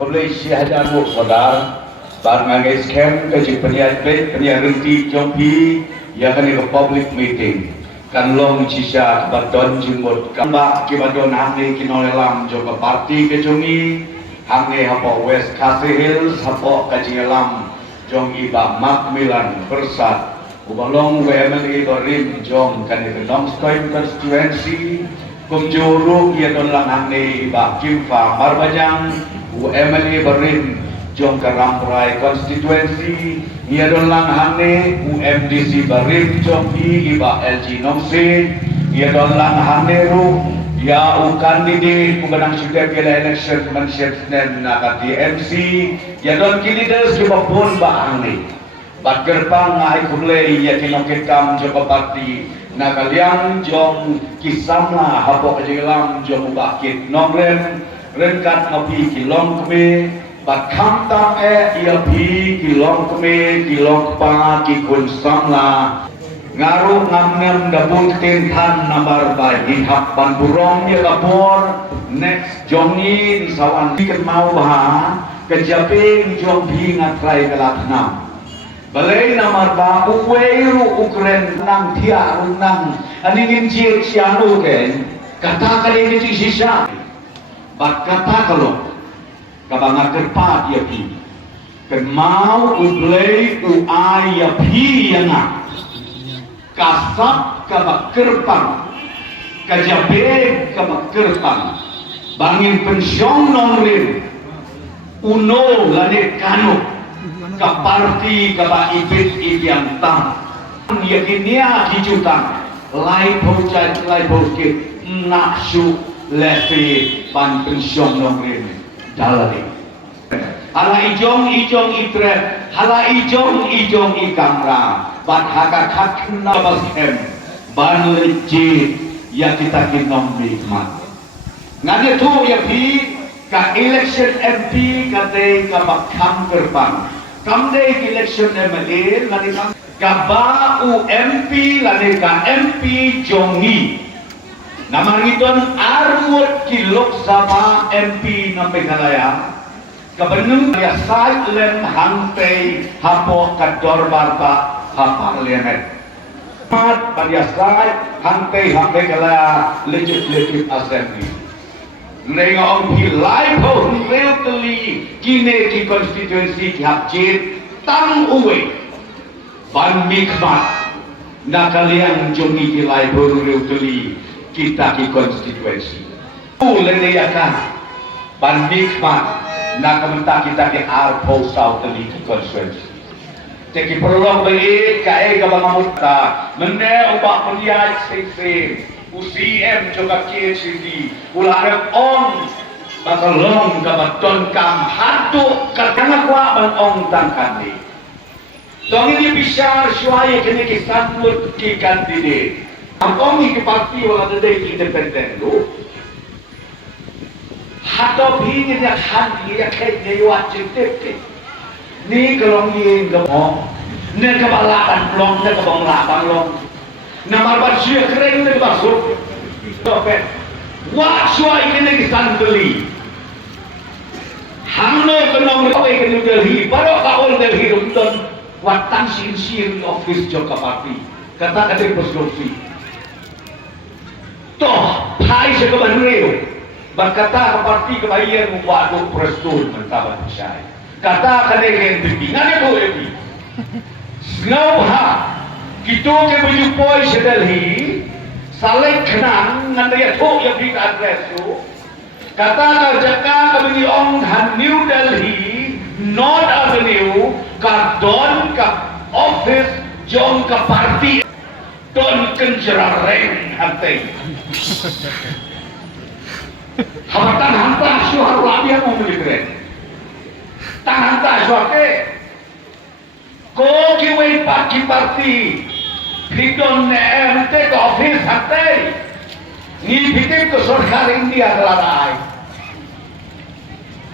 Malaysia dan saudara barangay scam kasi penyarinti jompi ya kan ke public meeting kan long cisya badon jimot kamba kibadon hamne kinolelam joka parti kejongi hamne hapo West Castle Hills hapo kajilam jong iba Macmillan Bersat ubalong WMLA Barim jong kan ke Longstoin constituency kumjuru ya don lang hamne iba Kimfa Marbajang UMLA Barim jong Karamrai constituency ia don lang hane UMDC Barim jong iba LG Nomse ia don lang hane ru ya kandidate kubanang sudah kila election mensyetsnen na TMC ya don leaders kibapun ba hane bat gerpang ay kumlay ya kinokit kam jong parti na kaliang jong kisamla hapo kajilam jong bakit nomrem rengkat ngapi kilong keme bat kamtam ia pi kilong keme kilong pa kikun samla ngaruh ngamnem dabung tintan nambar bayi hak panburong ya kapor next jongi sawan bikin mau bah kejaping jong bi ngatrai kelatnam balai namar ba uweru ukren nang tia nang aningin jir sianu ken kata kali ini sisa bat kata kalau kabangar kerpat ya pi ken mau ublei uai ya pi yang kasap kabak kerpang kajabe kabak kerpang bangin pensiong nongrin uno lane kano ka parti kaba ibit ibiang tam yakinia kijutang lai bokit naksu lepi pan pensiong nongrin dalari hala ijong itre hala ijong ikamra bat haka kakna basem ban leji ya kita kinom nikmat ngade tu ya pi ka election MP kate ka bakham kerpang kamde election MLA lani ka ba UMP lani ka MP jongi namang iton armut kilok sama MP ng Meghalaya kabanung ya silent hangtay hapo kadorbar pa hapalianet mat padiasay hangtay Meghalaya Legislative Assembly ngayong hilay po realtly kine ki constituency ki hapjit tang uwe ban mikmat na kaliang jongi hilay po realtly kita ki konstituensi ulenyakan bandikmat na kamenta kita di Arpo South League konstituensi teki perlu baik kae kabangamuta mende ubak peliat sing UCM juga KCD ularep on bakalong kabaton kam hatu katanga kwa ban ong tangkandi dong ini bisa suai kene kisan mut ki kandidate ang ke parti wala dadai independen lo hato bhi ya khan ya kai ne wajib te ni kalong ni ngamo ne ka balakan long ne ka bang laban long namar ba sia kren ne ba so to pe wa suai kene kisan beli hamno kanong ko ke ne Delhi paro ka ol Delhi rumton watan sin office joka parti kata kate poslosi toh hai sa kabanreo berkata parti kebayan waktu prestun mentabat saya kata kanegen bimbingan itu epi ngau ha kito ke bujupoi sa Delhi salek kenang ngandaya to ya big address yo kata karjaka kabini ong han New Delhi North Avenue ka don ka office jong ka parti don kenjerareng hantai habatan hanta suhar labia mau melikren tan hanta suake ko kiwei paki parti hidon MT ke office hantai ni bikin ke surkar India keladai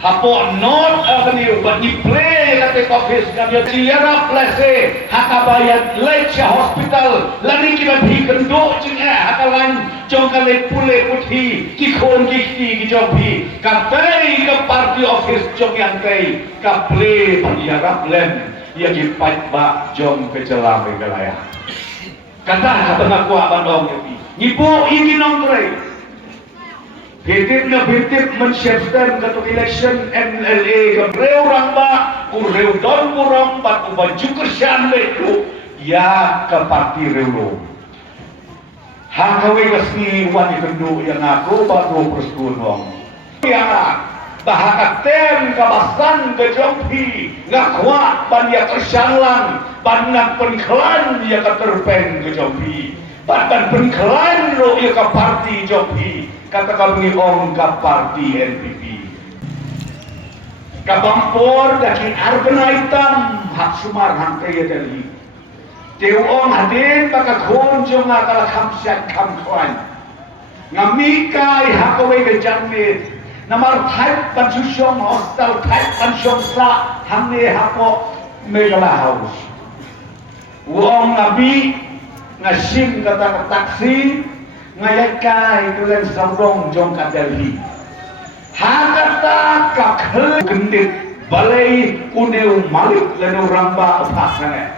hapo North Avenue but ni play kate office kami ciara plese hakabayat Lecce Hospital lari kita bi kendo jing hakalan jong kale pule puthi ki khon ki jong bi katai ke party office jong yang kai ka ple ciara lem ya ki pat ba jong ke celah begalaya kata pengaku abang ya bi ngipo ini nong trai Hitip men-shifter ke election MLA ke reu ramba ku reu don burong bat ku baju kersian leku ya ke parti reu hakawe kasni wani kendu yang aku batu persetujuan ya bahaka tem kabasan ke jompi ngakwa ban ya kersianlan ban nak penklan ya ke terpen ke jompi ban penklan lo ya ke parti jompi kata kami orang ke parti NPP kabampor daki arbena hitam hak sumar hangkai dari teu orang hadir baka khon jong akala khamsat khamkwan ngamikai hakawe ke jamne namar thai ban susyong hostel thai ban syong sa hamne hapo megala house uang nabi ngasim kata taksi ngayat kai tulen sambong jong kadali hakata kakhel gendit balai kuneu malik lenu ramba pasane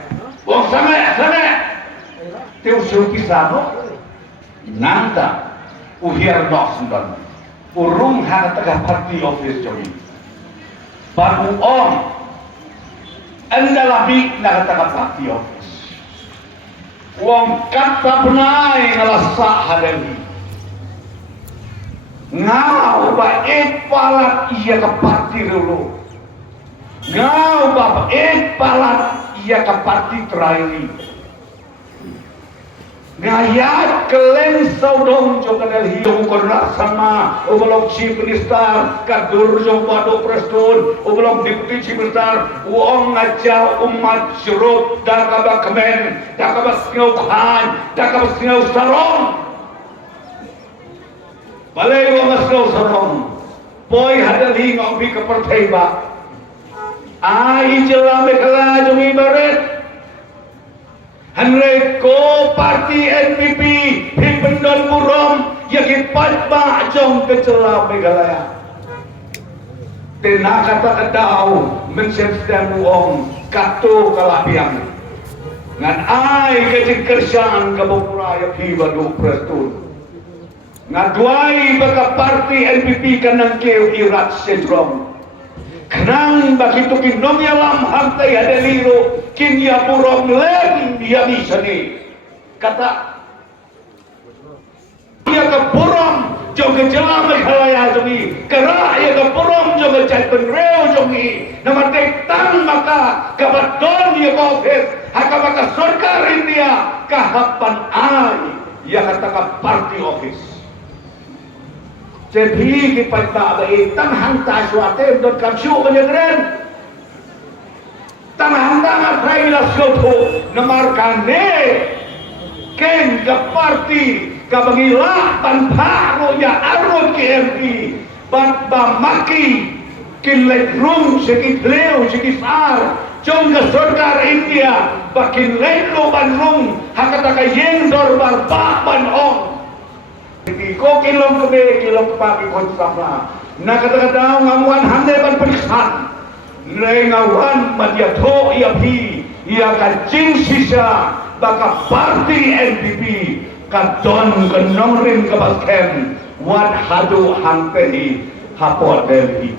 wong sana teu supisano nanda uhiar doksendon urung hakata ka party office jong baru om andalabi nakata ka party office wong kata benai ngalasa hadani ngau ba palat iya ke parti dulu ngau ba palat iya ke parti terakhir ngayat kelen saudong jong kadal hidung korna sama obolong chief minister kadur jong bado preston obolong deputy chief minister uong ngaja umat syurut dakaba kemen dakaba singau khan dakaba singau sarong balai uong singau sarong boy hadal hi ngopi ke partai ba ai jelam bekala jong ibarat Henry ko parti NPP himpendon burom yaki patba jong kecela megalaya tena kata kedau mensepsdan uong kato kalapiang ngan ai kecik kersan kabopura yaki badu prestun ngadwai baka parti NPP kanang keu irat sejrom kenang begitu kinom ya lam hantai ada liru kinya burong lem dia bisa nih kata dia ke burong joge jelam halaya jongi kera ya ke burong joge cai penreu jongi nama tang maka kabadon dia kofes haka maka sarkar India kahapan ai ya kata ka party office jadi kita baik tanah hantar suatu dot kamsiu penyederan tanah hantar apa ilah suatu namarkane ken ke parti ke bangilah tanpa roya arut KMP ban bamaki kinlek rum sikit leu sikit sar jong ke sarkar India bakin lelo ban rum hakata kayeng dorbar ban ong ko kilom ke pagi kon sama na kata-kata ngamuan hande ban periksan le ngawan madia tho ia pi ia kancing sisa baka parti NPP kadon kenongrin ke baskem wan hadu hangpehi hapot delhi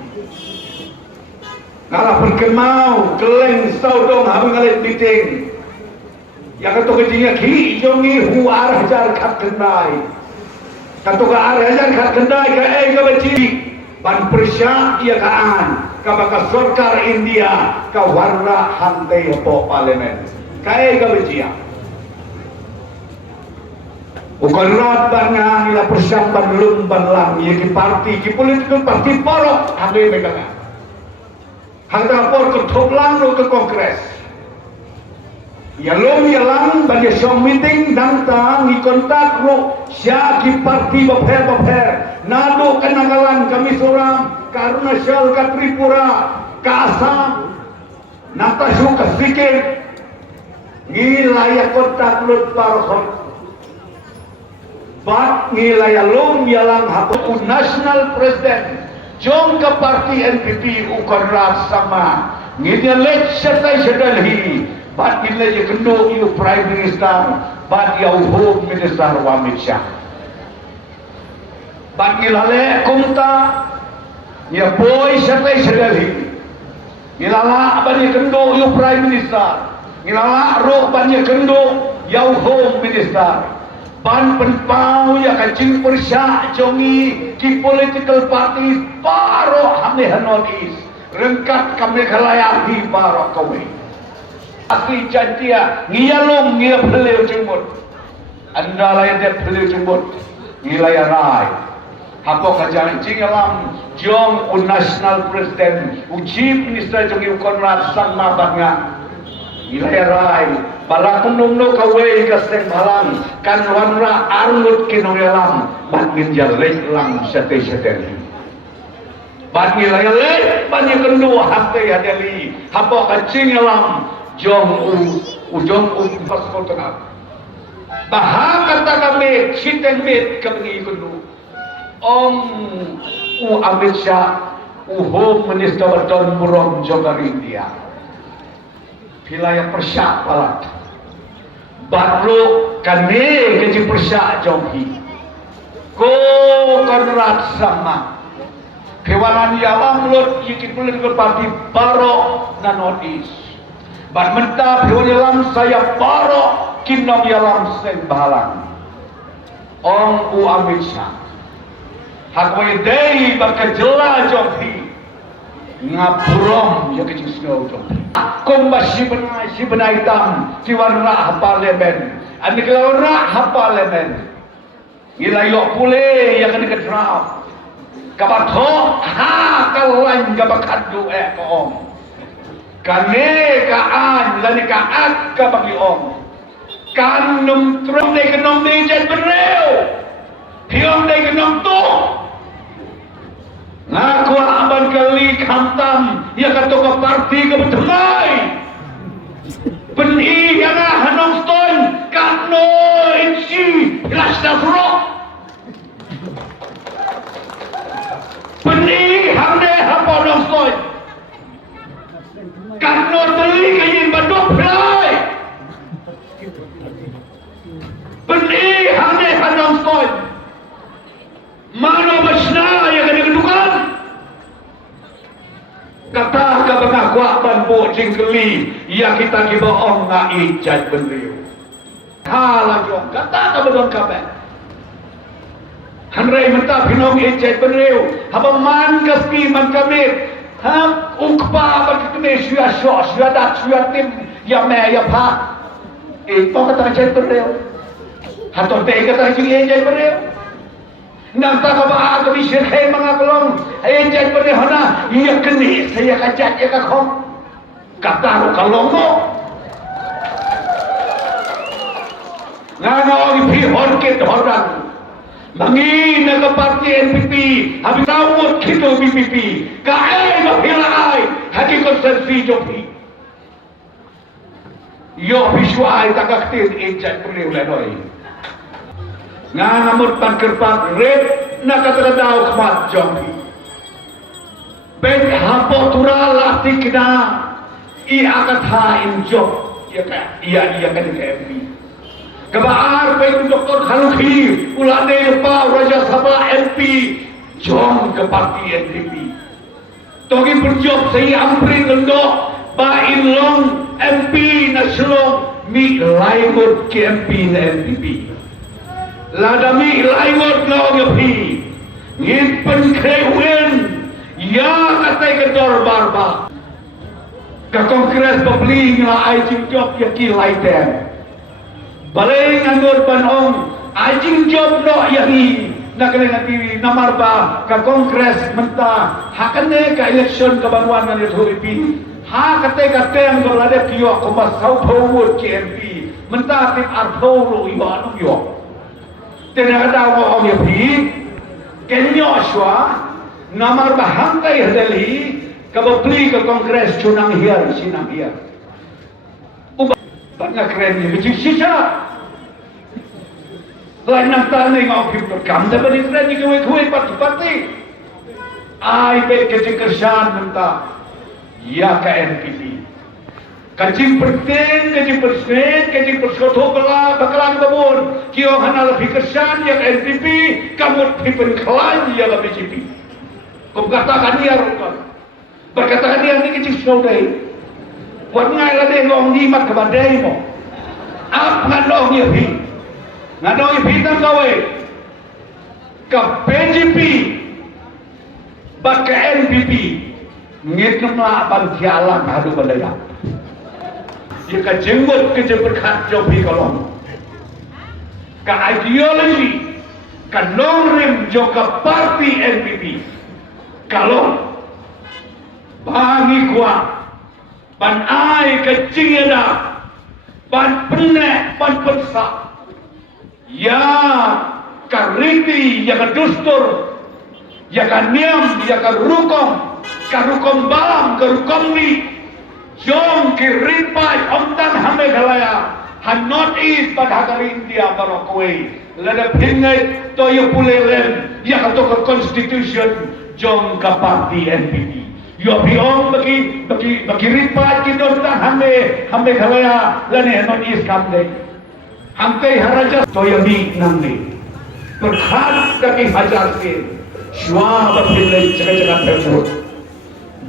ngala perkemau keleng saudong habang ngalit meeting ya kato kecingnya ki jongi huar jar kat kendai katu ka arajan ka kendai ka ka baci ban persya ia kaan ka baka sarkar India ka warna hantai po parlemen ka ka baci ukon rot ban ila persya ban lum ban lang ia ki parti ki politik parti porok ade meganga hangta por ke thoplang ke kongres Yalom yalang bagi syong meeting dan tang di kontak ro syaki parti baper nado kenakalan kami soram karena syal ka Tripura ka Assam Nata suka sikit ngilaya kota kulut parokot bat ngilaya lom yalang hapu national president jong ke parti NPP ukon ras sama ngidelet sertai sedalhi bat ngilaya kendo iu prime minister bat yau home minister Wamit Shah bat ngilale kumta ya boy sertai sedalhi ngilala banyak kendo yu prime minister ngilala roh banyak kendo yau home minister ban penpau ya kacing persyak jongi ki political party paro hamne hanotis rengkat kami kalayahi paro kami asli jantia ngiyalom ngiya peleu jembut anda layan dia peleu jembut ngilaya rai hapo kajan cingalam jong national president chief minister jongi ukon rasan mabanga ngilaya rai balakum nungno kawai kaseng balang kan wanra arlut kinongelam bat ginjalek lang sate-sate bat ngilaya lek banyak kendua hati hadeli hapo kacing alam jong paskotenat bahag kata kami siten mit kami kendu Amit Shah Home Minister Don Murom Jogar India wilayah persyak palat baru kami kecil persyak jonghi ko konrad sama kewanan yalam lot yikit political party baro na notis bat mentah hewan yalam saya baro kinong yalam sen bahalang Amit Shah hakwai day bakajela jonghi ngapurom ya kecil snow jonghi kumba si benai hitam si warna parlemen ani kalau warna parlemen ilayok pule yang kena kedrap kabatho kalan kabakadu koom kane kaan lani kaat kabagi om kanum trong dei kenom dei jet bereu hiong dei kenom tu ngaku aban kali kantam ya katoka parti ke betemai peni yang hanong ston kano insi ilastafro peni hamde hapa hanong ston kano beli kayin badok pelai peni hamde hanong ston mana basna yang kena kedukan kata ke pengakuan bo jingkeli ya kita kibohong nga ijat benriu kala jong kata ke bedon kabeh hanrei mentah pinong ijat benriu haba man kaspi man kamit ha ukpa bakitme syua syua syua dat syua tim ya me ya pa ito kata ijat benriu haton te kata ijat benriu Nanta kaba kami syekhe mga kolong ay jet pa hona iya keni saya kajat ya kakong kata kalong mo ngano ipihon kit hodang mangi naga parti NPP habi tawot kito BPP kaay mapilaay hati konsensi jopi yo visual tagaktin ejat pulih lenoy nga namot pangkerpat red na katagadaw kmat jonghi bet hapo tural atik na iakat hain jok iya kan MP kabaar bay Dr. Khalukhi ulane pa Raja Sabha MP jong ke parti NPP togi berjob saya amprin lendo ba inlong MP na silong mi laimot ke MP na NPP ladami laimot na ogyapi ngin penkrewin ya katay kador barba ka kongres babling na ay job yaki laiten balay ngangod panong ay job no yahi na kanang namarba ka kongres menta hakane ka eleksyon kabanwan na nito ipi ha katay ang berladep kiyo ako masaw pawod ki MP menta tip arthoro iyo anong yo tenagadaw ko ang yapi kenyo aswa namar bahangkay hadali Kabapli ke Kongres Cunang Hiar, Sinang Hiar. Ba't nga keren niya? Kasi siya. Lain ng tanay nga ako pagkamda ba ni keren niya kuwi-kuwi pati-pati. Ay, baik kasi kerjaan minta. Ya ka NPP. Kajing penting, kajing persmen, kajing perskoto bakalan babon. Kiyo hanal kerjaan yang NPP, kamu dipenklan ya ka BJP. Kung katakan niya ron. Berkatakan dia ni kecil saudai. Buat ngai lah dia ngong ni mat kebadai mo. Ap ngadong ya pi. Ngadong ya pi tan gawe. Ke PJP. Bak ke NPP. Ngit nama abang jalan hadu bandaya. Dia ke jenggot ke berkat jauh pi kolong. Ke ideologi. Ke nongrim jo ke parti NPP. Kalau bangi kuat, ban ai kecing ada, ban penek, ban persak, ya kariti, ya kadustur, ya kaniam, ya karukong balam, karukong ni, jong kiripai, omtan hame galaya, han not east pad hagar India barokwe, lada pingai toyo pulelen, ya kato constitution, jong kapati NPP. Yo biong bagi ripat kita tak hame khalaya lane non is kamde hamte haraja to yami namne berkhat kaki hajar ke shwa bapile jaga perut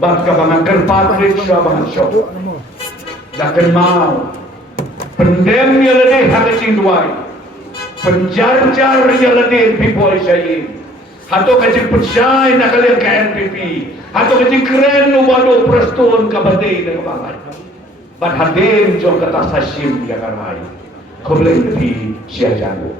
baka bangan kerpat rit shwa bangan shwa dakan mau pendem ya lane hakacing duai penjarjar ya lane people sayin hato kajing percaya nak kalian ke NPP hato kajing keren nu wado prestun ka badai na kabalay bat hadir jong kata sasim ya karay kublay di siya jango